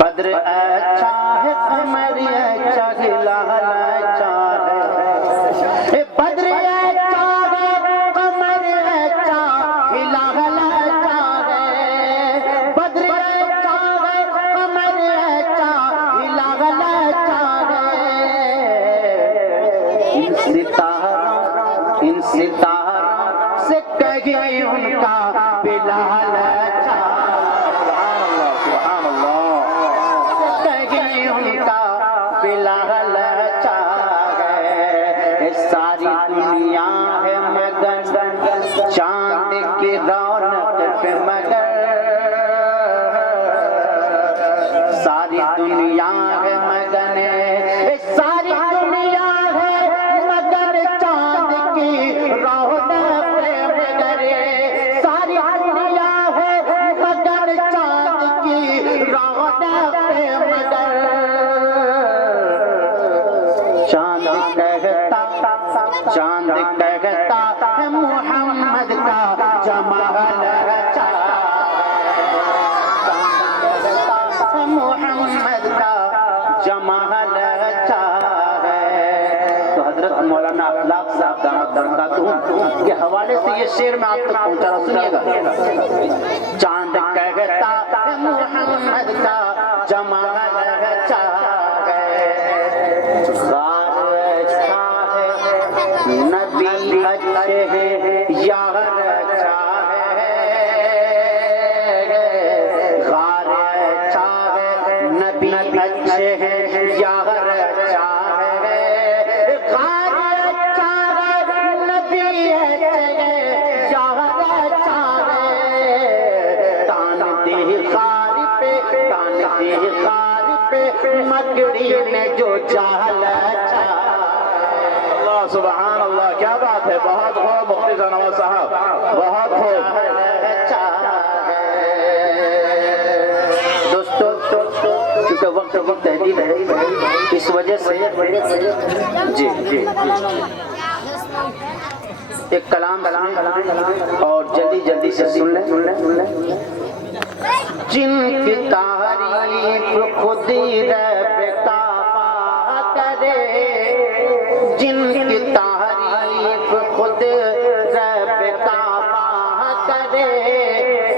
بدر اچھا ہے قمر اچھا ہلال اچھا ہے بدر اچھا ہے قمر اچھا ہلال اچھا ہے بدر اچھا ہے قمر اچھا ہلال اچھا ہے ان ستاروں سے کہیں ان کا بلال اچھا بلال اچھا ہے ساری دنیا ہے مگن چاند کی رونق پہ مگر ساری دنیا ہے مگن ساری دنیا ہے مگر چاند کی رونق پہ مگر ساری دنیا ہے مگر چاند کی رونق پہ مگر چاند کہتا ہے محمد کا جمال اچھا ہے محمد کا جمال اچھا ہے تو حضرت مولانا اخلاق صاحب دامت برکاتہم کے حوالے سے یہ شعر میں آپ تک پہنچا رہا سنیے گا چاند کہتا ہے محمد کا جمال اچھا نبی اچھے ہیں یار اچھا ہے غار اچھا ہے نبی اچھے ہیں یار اچھا ہے غار اچھا ہے نبی اچھے ہیں یار اچھا ہے تان دے غار پہ مکڑی نے جو جال اچھا سبحان اللہ کیا بات ہے بہت خوب مفتی شاہنواز صاحب بہت خوب دوستو کیونکہ وقت تحدید ہے اس وجہ سے جی ایک کلام اور جلدی سے سن لیں جن کی تعریف خود رب کعبہ کرے جن کی تعریف خود رب کعبہ کرے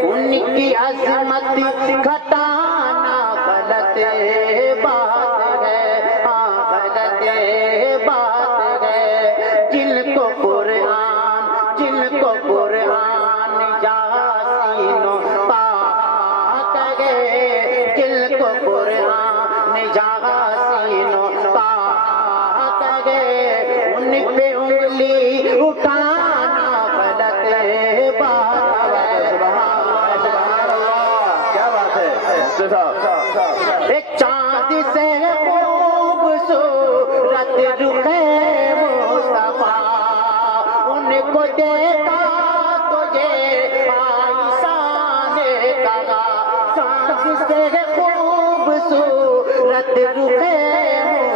ان کی عظمت گھٹانا غلط بات ہے غلط بات ہے جن کو قرآن یاسین و طٰہٰ کہے جن کو قرآن یاسین و طٰہٰ کہے ان پہ انگلی اٹھانا غلط بات ہے سبحان اللہ کیا بات ہے مفتی صاحب چاند سے خوبصورت رخ مصطفیٰ ان کو دیکھا تجھے عائشہ نے کہا چاند سے خوبصورت رخ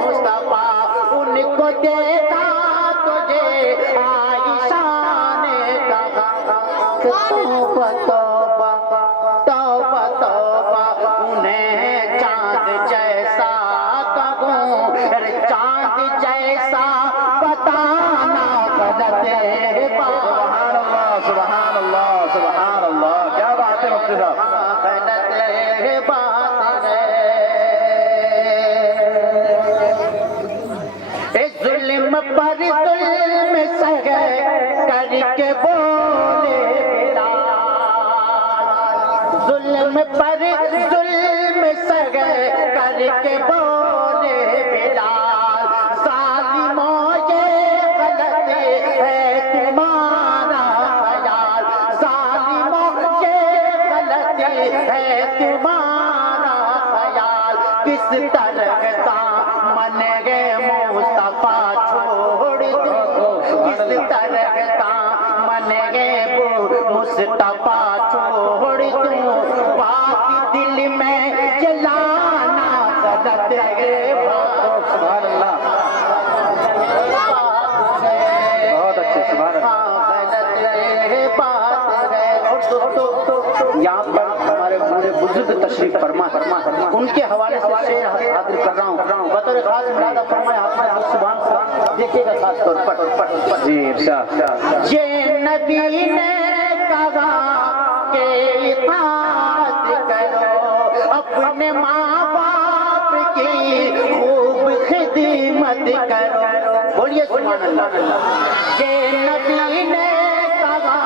مصطفیٰ ان کو دیکھا تجھے عائشہ نے کہا توبہ توبہ توبہ توبہ انہیں چاند جیسا کہوں چاند جیسا بتانا غلط سبحان اللہ سبحان اللہ کیا بات ہے مفتی صاحب غلط بات ہے ظلم پر ظلم سہے کر کے بولے ظلم پر ظلم سہے کر کے بولے بلال ظالموں یہ غلط ہے تمہارا خیال ظالموں یہ غلط ہے تمہارا خیال کس طرح دامن مصطفیٰ چھوڑ دو کس طرح دامن مصطفیٰ چھوڑ دو پاک دل بزرگ تشریف فرما ان کے حوالے سے شعر حاضر کر رہا ہوں بطور خاص مرادہ فرمائے آپ نے زبان سے دیکھیے گا خاص طور پر جی ارشاد یہ نبی نے کہا کہ اطاعت کرو اپنے ماں باپ کی خوب خدمت کرو بولیے سبحان اللہ یہ نبی نے کہا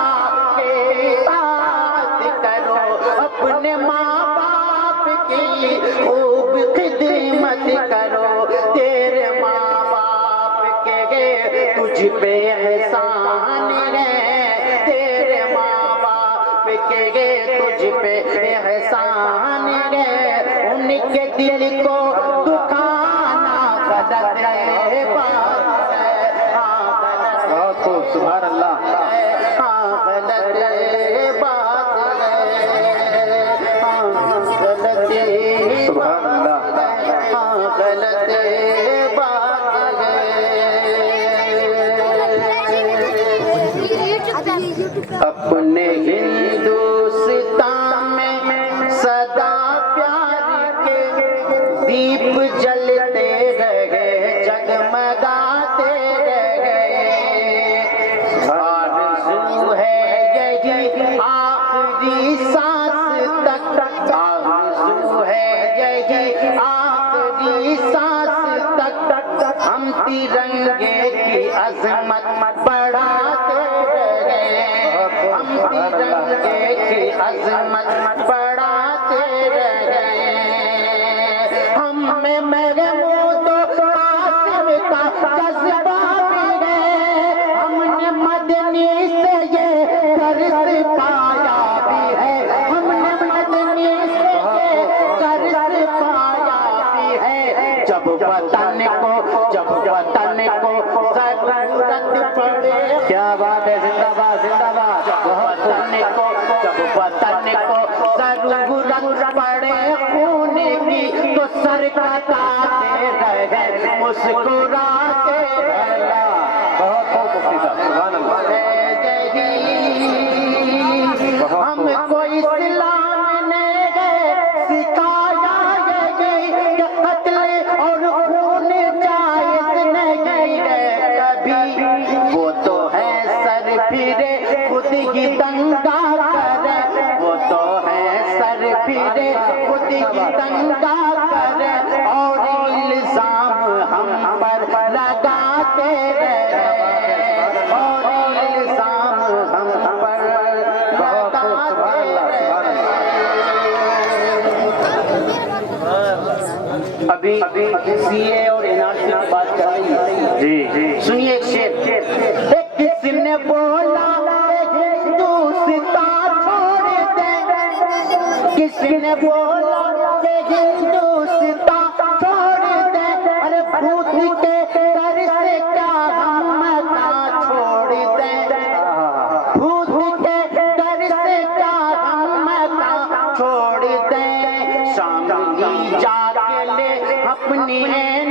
کہ اطاعت کرو اپنے ماں باپ کی خوب خدمت کرو تیرے ماں باپ کے تجھ پہ احسان ہے تیرے ماں باپ کے تجھ پہ احسان ہے ان کے دل کو دکھانا غلط ہے بات ہے ہاں غلط ہے بہت خوب سبحان اللہ ہاں غلط بات ہے ہاں غلط سبحان اللہ ہاں غلط بات ہے اپنے ہندوستان میں صدا پیار کے دیپ جلتے رہے جگمگاتے رہے آرزو ہے یہی آخری سانس تک آرزو ہے یہی آخری سانس تک ہم ترنگے کی عظمت بڑھاتے رہے ہم ترنگے کی عظمت بڑھاتے رہے ہم میں محمود و قاسم کا جذبہ بھی ہے ہم نے مدنی سے یہ درس پایا بھی ہے ہم نے مدنی سے یہ درس پایا بھی ہے جب وطن کو ضرورت پڑے کیا بات ہے زندہ باد زندہ باد جب وطن کو ضرورت پڑے خون کی تو سر کٹاتے رہے مسکراتے رہے بہت خوب مفتی صاحب سبحان اللہ ہم کو اسلام نے سکھایا یہی کہ قتل اور خون جائز نہیں ہے کبھی وہ تو ہے سر پھرے خود ہی دنگا کرے وہ تو ہے سر پھرے خود ہی دنگا کرے اور الزام ہم پر لگاتے رہے اور الزام ہم پر لگاتے رہے ابھی سی اے اور این آر سی کی بات کر رہی ہے جی جی سنیے ایک شعر ایک کسی نے بولا ہندوستان چھوڑ دے کسی نے بولا کہ ہندوستان چھوڑ دے ارے بھوت کے در سے کیا ہم مکان چھوڑ دیں بھوت کے در سے کیا ہم مکان چھوڑ دیں شاملی جا کے لے اپنی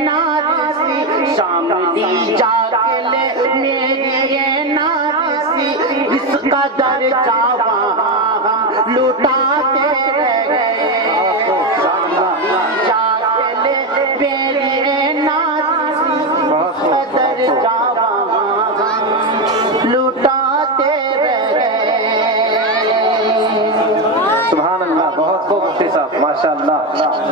نارسی شاملی جا کے لے میری نارسی اس قدر جا وہاں ہم لوٹاتے رہے شاملی جا کے لے میری نارسی اس قدر جا وہاں ہم لوٹاتے رہے سبحان اللہ بہت خوب مفتی صاحب ماشاء اللہ